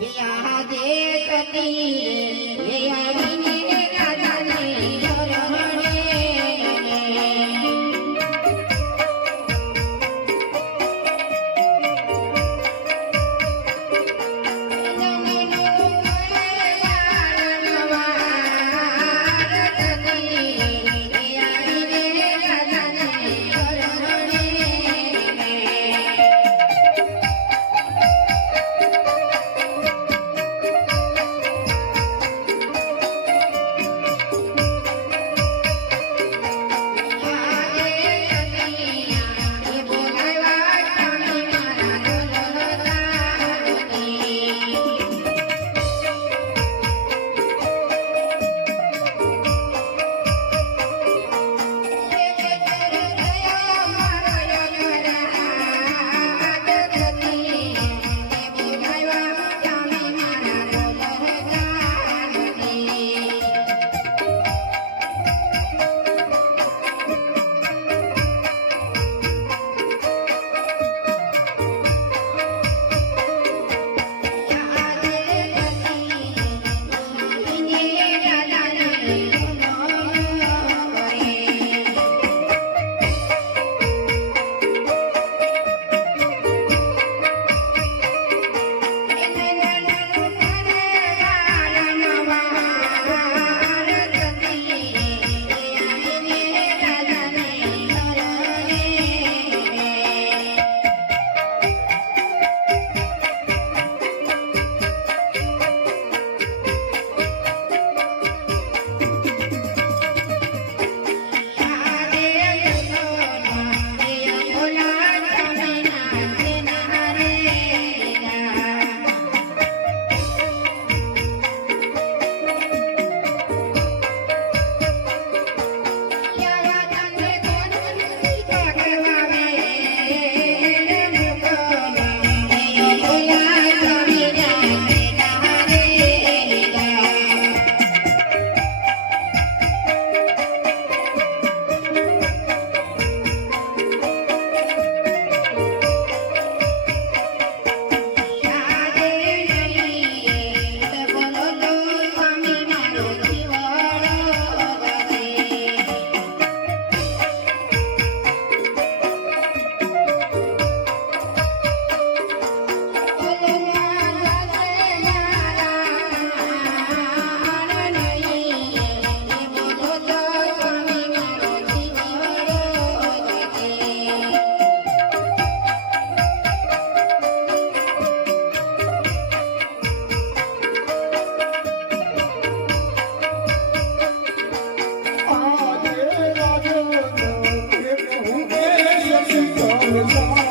હિયા they કતી હિયા Música